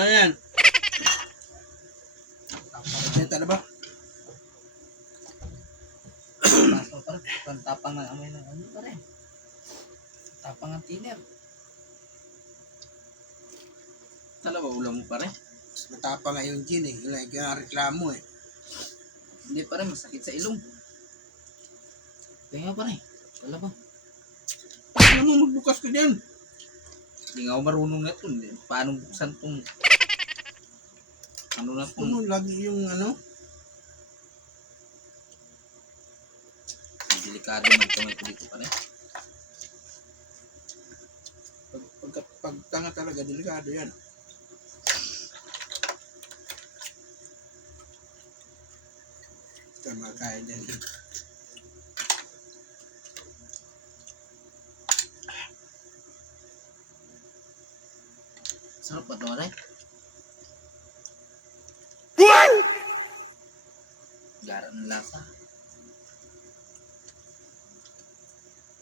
Ayan. Ito na ba? Pasok pa rin. Tapang ng amoy ng ano pa rin. Tapang ng tiner. Talaga ulam mo pa rin. Mas matapang nga yung gin eh. Yung reklamo eh. Hindi pa rin, masakit sa ilong. Kaya pa rin. Wala ba? Paano mo magbukas ka dyan? Hindi nga ako marunong na ito. Paano buksan itong... Ano na itong... Ano lagi yung ano? Delikado magkamay ko dito pa rin. Pagtanga talaga, delikado yan. Tama kaya dyan. Sarap ba ito rin? Gara ng lasa.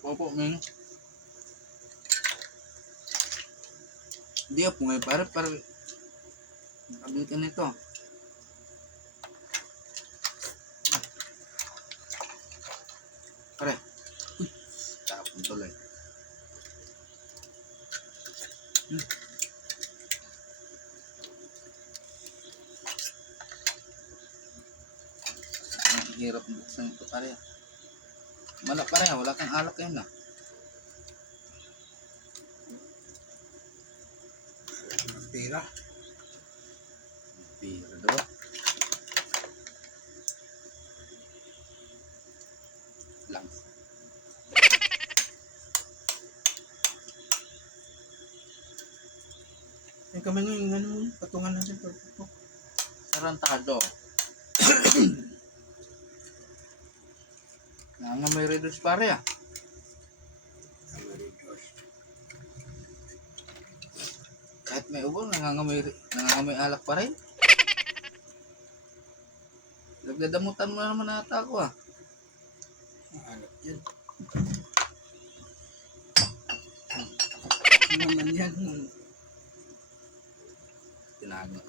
Opo, Ming. Hindi ako ngayon para kabitin nito. Pare. Uy, tapon tuloy. Ang hirap buksan ito pare. Malak pare, wala kang alak yan na. Pira. Pira daw. Lang. Yung kami nga yung ano mo, patungan natin. Sarantado. Nangamay redos pare ah. Kahit may ubo, nangangamay alak pa rin. Nagdadamutan mo naman ata ako ah. Alat yan. Ano naman yan? Tinago.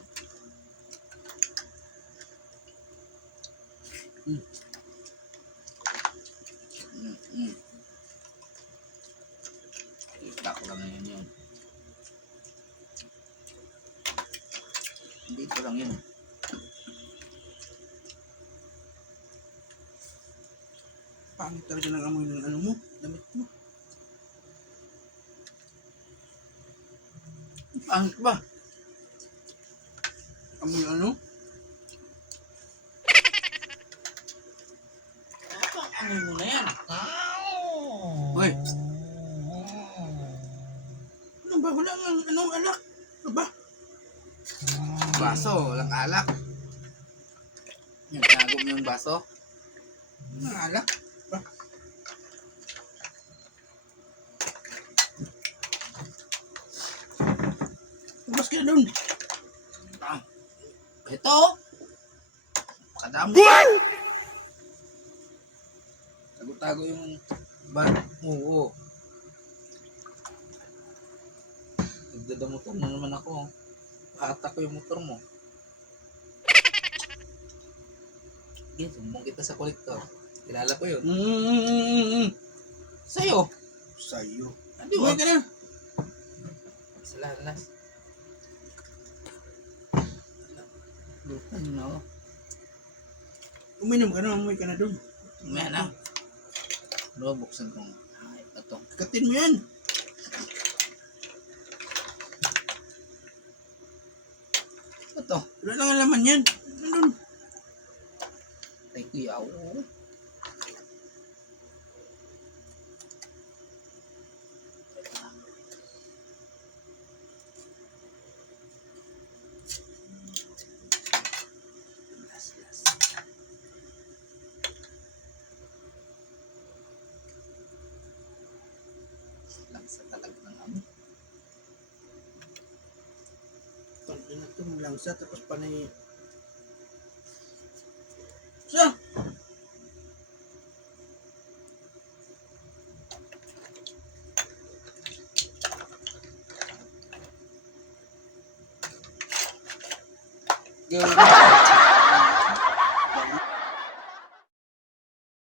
Kita ko lang ngayon yun. Dito lang yun. Pangit talaga ng amoy ng ano mo, damit mo. Pangit ba? Amoy ano? Ano mo na yan? Uy, Ano ba? Wala nga anong alak. Ano ba? baso, walang alak. Yung tago mo yung baso. Ano alak? Ba? Labas ka na doon. Ito! Kadami. Tago-tago yung ban. Oo. Nagdadamutan na naman ako. Hatak ko yung motor mo. Sige, sumbong kita sa kolektor. Kilala ko yun. Sa'yo. Sa'yo. Hindi Uwi ba? ka na. Salalas. Lutan na ako. Uminom ka na, umuwi ka na doon. Umaya na. Ano, buksan kong. Ay, ito. Katin mo yan. Ito. Wala nang alaman yan. Nandun. Ay, kuyaw. Langsa talaga ng ano. Pag ina ito, langsa, tapos panay... Siya! Gawin mo.